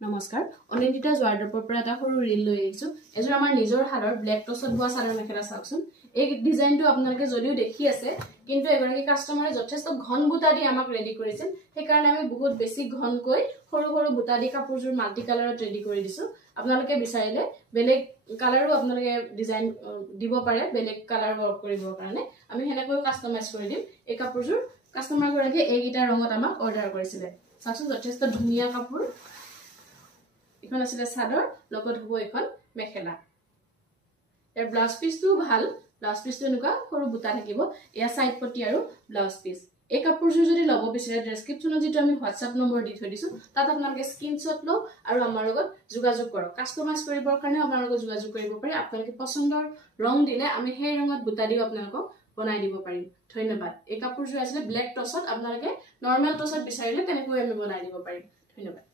নমস্কাৰ অনিন্দিতা জোৱাৰডৰ পৰা এটা সৰু ৰিল লৈ আহিছো এজোৰ আমাৰ নিজৰ হাৰৰ ব্লেক টছত বোৱা চাদৰ মেখেলা চাওকচোন এই ডিজাইনটো আপোনালোকে যদিও দেখি আছে কিন্তু এগৰাকী কাস্টমাৰে যথেষ্ট ঘন বুটা দি আমাক ৰেডি কৰিছিল সেই কাৰণে আমি বহুত বেছি ঘনকৈ সৰু সৰু বুটা দি কাপোৰজোৰ মাল্টি কালাৰত ৰেডি কৰি দিছো আপোনালোকে বিচাৰিলে বেলেগ কালাৰো আপোনালোকে ডিজাইন দিব পাৰে বেলেগ কালাৰ ওয়াৰ্ক কৰিবৰ কাৰণে আমি হেনেকৈ কাস্টমাইজ কৰি দিম এই কাপোৰজোৰ কাস্টমাৰ গৰাকীয়ে এইটা ৰঙত আমাক অৰ্ডাৰ কৰিছিল চাওকচোন যথেষ্ট ধুনীয়া কাপোৰ এখন আছে চাদৰ লগত হ'ব এখন মেখেলা এৰ ব্লাউজ পিসটো ভাল ব্লাউজ পিসটো এনেকুৱা সৰু বুটা থাকিব এয়া সাইড পটি আৰু ব্লাউজ পিস এই কাপোৰজোৰ যদি লব বিচাৰে ডেসক্ৰিপচনত যেটো আমি WhatsApp নম্বৰ দি থৈ দিছো তাত আপোনালোকে স্ক্ৰিনশ্বট লও আৰু আমাৰ লগত যোগাযোগ কৰক কাস্টমাইজ কৰিবৰ কাৰণে আমাৰ লগত যোগাযোগ কৰিব পাৰে আপোনালোকে পছন্দৰ ৰং দিলে আমি সেই ৰঙত বুটা দিও আপোনালোকক বনাই দিব পাৰিম ধন্যবাদ এই কাপোৰজোৰ আছে ব্লেক টছত আপোনালোকে নৰমাল টছত বিচাৰিলে তেনেকৈ আমি বনাই দিব পাৰিম ধন্যবাদ